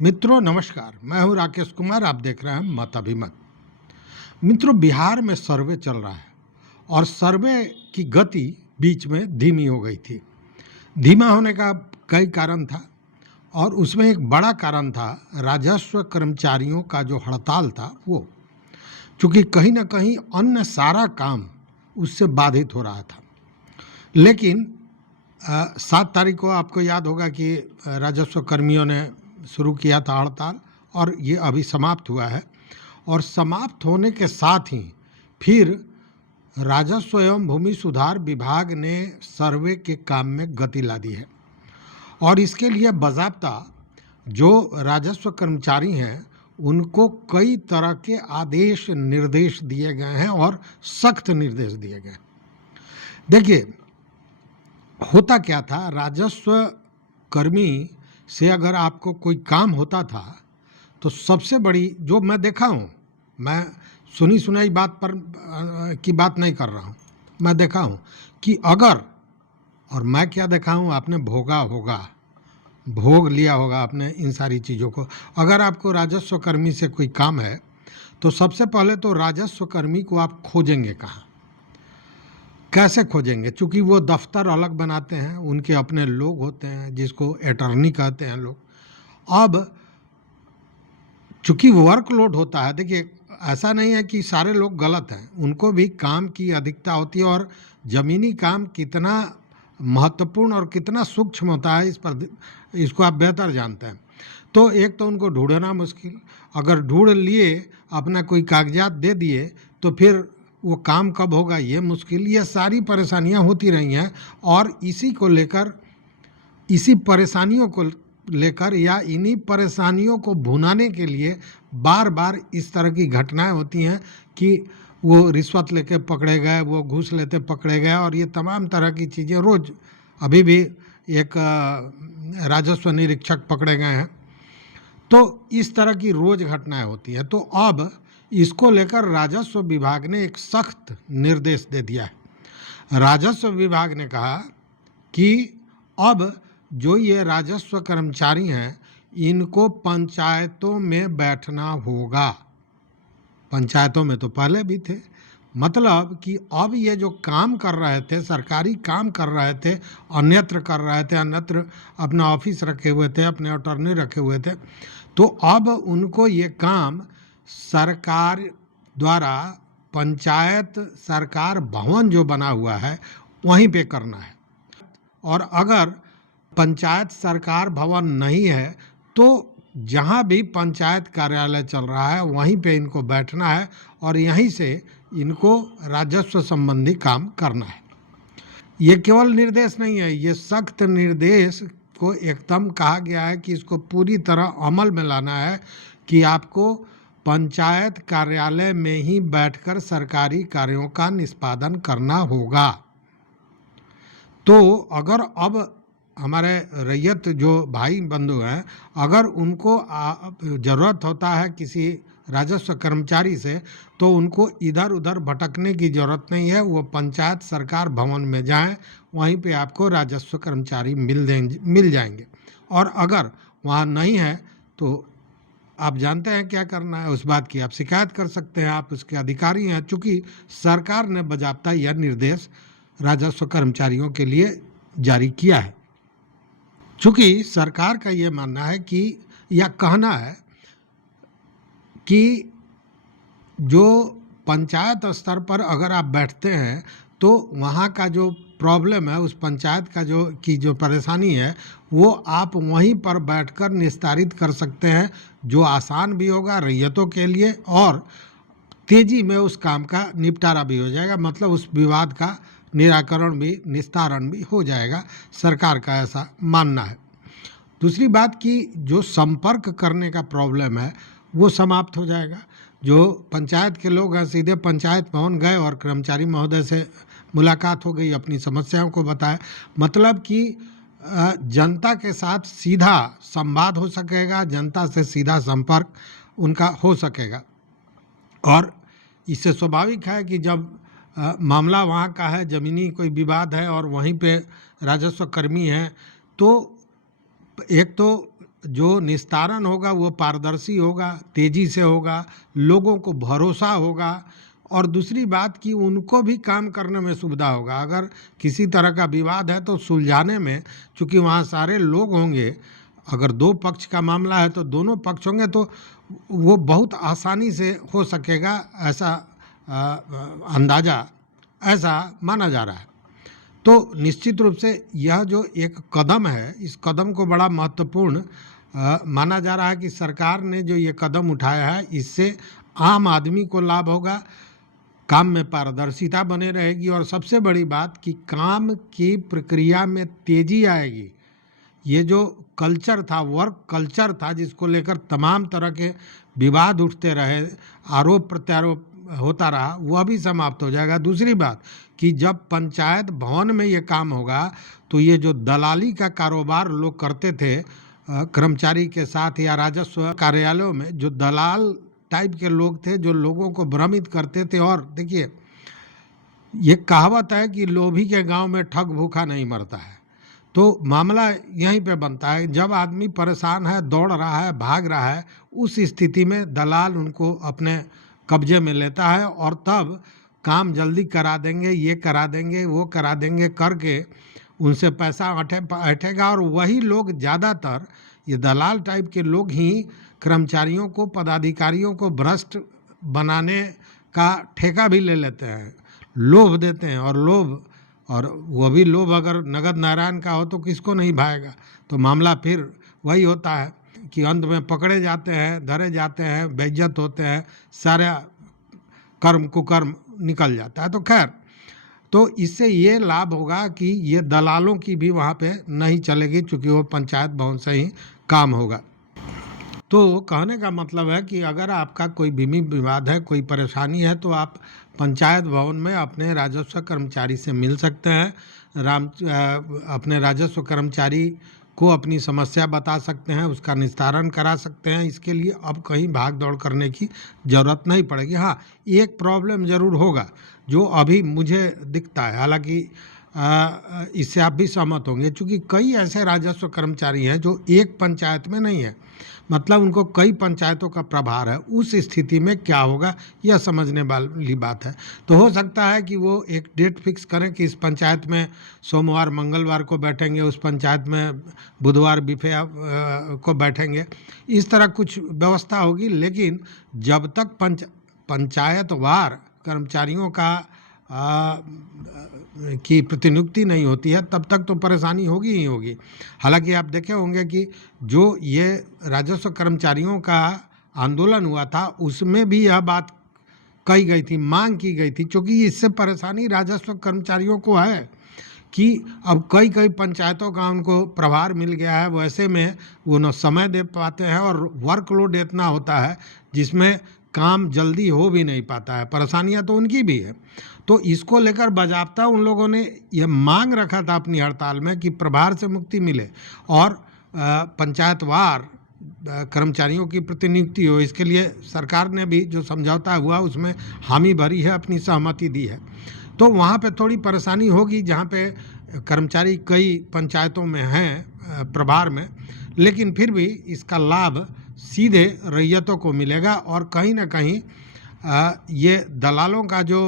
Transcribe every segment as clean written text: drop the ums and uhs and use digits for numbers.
मित्रों नमस्कार, मैं हूं राकेश कुमार। आप देख रहे हैं मत अभिमत। मित्रों, बिहार में सर्वे चल रहा है और सर्वे की गति बीच में धीमी हो गई थी। धीमा होने का कई कारण था और उसमें एक बड़ा कारण था राजस्व कर्मचारियों का जो हड़ताल था वो, चूँकि कहीं ना कहीं अन्य सारा काम उससे बाधित हो रहा था। लेकिन 7 तारीख को आपको याद होगा कि राजस्व कर्मियों ने शुरू किया था हड़ताल और ये अभी समाप्त हुआ है। और समाप्त होने के साथ ही फिर राजस्व एवं भूमि सुधार विभाग ने सर्वे के काम में गति ला दी है और इसके लिए बाज़ाब्ता जो राजस्व कर्मचारी हैं उनको कई तरह के आदेश निर्देश दिए गए हैं और सख्त निर्देश दिए गए। देखिए, होता क्या था, राजस्व कर्मी से अगर आपको कोई काम होता था तो सबसे बड़ी जो मैं देखा हूँ, मैं सुनी सुनाई बात पर की बात नहीं कर रहा हूँ, मैं देखा हूँ कि अगर, और मैं क्या देखा हूँ, आपने भोगा होगा, भोग लिया होगा आपने इन सारी चीज़ों को। अगर आपको राजस्व कर्मी से कोई काम है तो सबसे पहले तो राजस्व कर्मी को आप खोजेंगे कहाँ, कैसे खोजेंगे? चूँकि वो दफ्तर अलग बनाते हैं, उनके अपने लोग होते हैं जिसको अटॉर्नी कहते हैं लोग। अब चूँकि वर्कलोड होता है, देखिए ऐसा नहीं है कि सारे लोग गलत हैं, उनको भी काम की अधिकता होती है और ज़मीनी काम कितना महत्वपूर्ण और कितना सूक्ष्म होता है इसको आप बेहतर जानते हैं। तो एक तो उनको ढूंढना मुश्किल, अगर ढूंढ लिए, अपना कोई कागजात दे दिए तो फिर वो काम कब होगा ये मुश्किल। ये सारी परेशानियां होती रही हैं और इसी परेशानियों को लेकर या इन्हीं परेशानियों को भुनाने के लिए बार बार इस तरह की घटनाएं होती हैं कि वो रिश्वत लेके पकड़े गए, वो घूस लेते पकड़े गए और ये तमाम तरह की चीज़ें रोज़। अभी भी एक राजस्व निरीक्षक पकड़े गए हैं। तो इस तरह की रोज़ घटनाएं होती हैं। तो अब इसको लेकर राजस्व विभाग ने एक सख्त निर्देश दे दिया है। राजस्व विभाग ने कहा कि अब जो ये राजस्व कर्मचारी हैं इनको पंचायतों में बैठना होगा। पंचायतों में तो पहले भी थे, मतलब कि अब ये जो काम कर रहे थे, सरकारी काम कर रहे थे, अन्यत्र कर रहे थे, अन्यत्र अपना ऑफिस रखे हुए थे, अपने अटॉर्नी रखे हुए थे, तो अब उनको ये काम सरकार द्वारा पंचायत सरकार भवन जो बना हुआ है वहीं पे करना है। और अगर पंचायत सरकार भवन नहीं है तो जहाँ भी पंचायत कार्यालय चल रहा है वहीं पे इनको बैठना है और यहीं से इनको राजस्व संबंधी काम करना है। ये केवल निर्देश नहीं है, ये सख्त निर्देश को एकदम कहा गया है कि इसको पूरी तरह अमल में लाना है कि आपको पंचायत कार्यालय में ही बैठकर सरकारी कार्यों का निष्पादन करना होगा। तो अगर अब हमारे रैयत जो भाई बंधु हैं, अगर उनको ज़रूरत होता है किसी राजस्व कर्मचारी से तो उनको इधर उधर भटकने की ज़रूरत नहीं है, वो पंचायत सरकार भवन में जाएं, वहीं पे आपको राजस्व कर्मचारी मिल जाएंगे। और अगर वहाँ नहीं है तो आप जानते हैं क्या करना है, उस बात की आप शिकायत कर सकते हैं, आप उसके अधिकारी हैं। चूँकि सरकार ने बाज़ाब्ता यह निर्देश राजस्व कर्मचारियों के लिए जारी किया है। चूँकि सरकार का ये मानना है कि, या कहना है कि जो पंचायत स्तर पर अगर आप बैठते हैं तो वहाँ का जो प्रॉब्लम है, उस पंचायत का जो परेशानी है वो आप वहीं पर बैठकर निस्तारित कर सकते हैं, जो आसान भी होगा रैयतों के लिए और तेज़ी में उस काम का निपटारा भी हो जाएगा, मतलब उस विवाद का निराकरण भी, निस्तारण भी हो जाएगा। सरकार का ऐसा मानना है। दूसरी बात कि जो संपर्क करने का प्रॉब्लम है वो समाप्त हो जाएगा। जो पंचायत के लोग हैं सीधे पंचायत भवन गए और कर्मचारी महोदय से मुलाकात हो गई, अपनी समस्याओं को बताया, मतलब कि जनता के साथ सीधा संवाद हो सकेगा, जनता से सीधा संपर्क उनका हो सकेगा। और इससे स्वाभाविक है कि जब मामला वहाँ का है, ज़मीनी कोई विवाद है और वहीं पे राजस्व कर्मी हैं, तो एक तो जो निस्तारण होगा वो पारदर्शी होगा, तेजी से होगा, लोगों को भरोसा होगा और दूसरी बात कि उनको भी काम करने में सुविधा होगा। अगर किसी तरह का विवाद है तो सुलझाने में, चूंकि वहाँ सारे लोग होंगे, अगर दो पक्ष का मामला है तो दोनों पक्ष होंगे तो वो बहुत आसानी से हो सकेगा, ऐसा अंदाज़ा ऐसा माना जा रहा है। तो निश्चित रूप से यह जो एक कदम है, इस कदम को बड़ा महत्वपूर्ण माना जा रहा है कि सरकार ने जो ये कदम उठाया है इससे आम आदमी को लाभ होगा, काम में पारदर्शिता बने रहेगी और सबसे बड़ी बात कि काम की प्रक्रिया में तेजी आएगी। ये जो कल्चर था, वर्क कल्चर था, जिसको लेकर तमाम तरह के विवाद उठते रहे, आरोप प्रत्यारोप होता रहा, वह भी समाप्त हो जाएगा। दूसरी बात कि जब पंचायत भवन में ये काम होगा तो ये जो दलाली का कारोबार लोग करते थे कर्मचारी के साथ या राजस्व कार्यालयों में, जो दलाल टाइप के लोग थे जो लोगों को भ्रमित करते थे। और देखिए, ये कहावत है कि लोभी के गांव में ठग भूखा नहीं मरता है। तो मामला यहीं पे बनता है, जब आदमी परेशान है, दौड़ रहा है, भाग रहा है, उस स्थिति में दलाल उनको अपने कब्जे में लेता है और तब काम जल्दी करा देंगे, ये करा देंगे, वो करा देंगे करके उनसे पैसा ऐंठेगा। और वही लोग, ज़्यादातर ये दलाल टाइप के लोग ही कर्मचारियों को, पदाधिकारियों को भ्रष्ट बनाने का ठेका भी ले लेते हैं, लोभ देते हैं। और वह भी लोभ अगर नगद नारायण का हो तो किसको नहीं भाएगा। तो मामला फिर वही होता है कि अंत में पकड़े जाते हैं, धरे जाते हैं, बेइज्जत होते हैं, सारा कर्म कुकर्म निकल जाता है। तो खैर, तो इससे ये लाभ होगा कि ये दलालों की भी वहाँ पे नहीं चलेगी, चूँकि वो पंचायत भवन से ही काम होगा। तो कहने का मतलब है कि अगर आपका कोई भूमि विवाद है, कोई परेशानी है, तो आप पंचायत भवन में अपने राजस्व कर्मचारी से मिल सकते हैं। अपने राजस्व कर्मचारी को अपनी समस्या बता सकते हैं, उसका निस्तारण करा सकते हैं। इसके लिए अब कहीं भाग दौड़ करने की ज़रूरत नहीं पड़ेगी। हाँ, एक प्रॉब्लम ज़रूर होगा जो अभी मुझे दिखता है, हालांकि इससे आप भी सहमत होंगे, क्योंकि कई ऐसे राजस्व कर्मचारी हैं जो एक पंचायत में नहीं है, मतलब उनको कई पंचायतों का प्रभार है। उस स्थिति में क्या होगा, यह समझने वाली बात है। तो हो सकता है कि वो एक डेट फिक्स करें कि इस पंचायत में सोमवार मंगलवार को बैठेंगे, उस पंचायत में बुधवार बिफे को बैठेंगे, इस तरह कुछ व्यवस्था होगी। लेकिन जब तक पंचायतवार कर्मचारियों का की प्रतिनियुक्ति नहीं होती है, तब तक तो परेशानी होगी ही होगी। हालांकि आप देखे होंगे कि जो ये राजस्व कर्मचारियों का आंदोलन हुआ था, उसमें भी यह बात कही गई थी, मांग की गई थी, क्योंकि इससे परेशानी राजस्व कर्मचारियों को है कि अब कई पंचायतों का उनको प्रभार मिल गया है, वैसे में वो न समय दे पाते हैं और वर्कलोड इतना होता है जिसमें काम जल्दी हो भी नहीं पाता है। परेशानियां तो उनकी भी है। तो इसको लेकर बाज़ाब्ता उन लोगों ने यह मांग रखा था अपनी हड़ताल में कि प्रभार से मुक्ति मिले और पंचायतवार कर्मचारियों की प्रतिनियुक्ति हो। इसके लिए सरकार ने भी जो समझौता हुआ उसमें हामी भरी है, अपनी सहमति दी है। तो वहाँ पे थोड़ी परेशानी होगी जहाँ पे कर्मचारी कई पंचायतों में हैं प्रभार में, लेकिन फिर भी इसका लाभ सीधे रैयतों को मिलेगा और कहीं ना कहीं ये दलालों का जो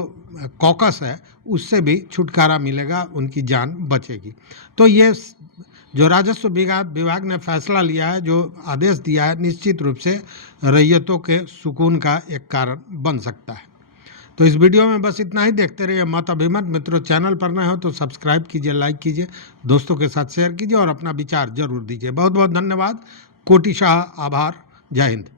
कॉकस है उससे भी छुटकारा मिलेगा, उनकी जान बचेगी। तो ये जो राजस्व विभाग ने फैसला लिया है, जो आदेश दिया है, निश्चित रूप से रैयतों के सुकून का एक कारण बन सकता है। तो इस वीडियो में बस इतना ही। देखते रहिए मत अभिमत। मित्रों, चैनल पर नए हो तो सब्सक्राइब कीजिए, लाइक कीजिए, दोस्तों के साथ शेयर कीजिए और अपना विचार जरूर दीजिए। बहुत बहुत धन्यवाद, कोटिशाह आभार। जय हिंद।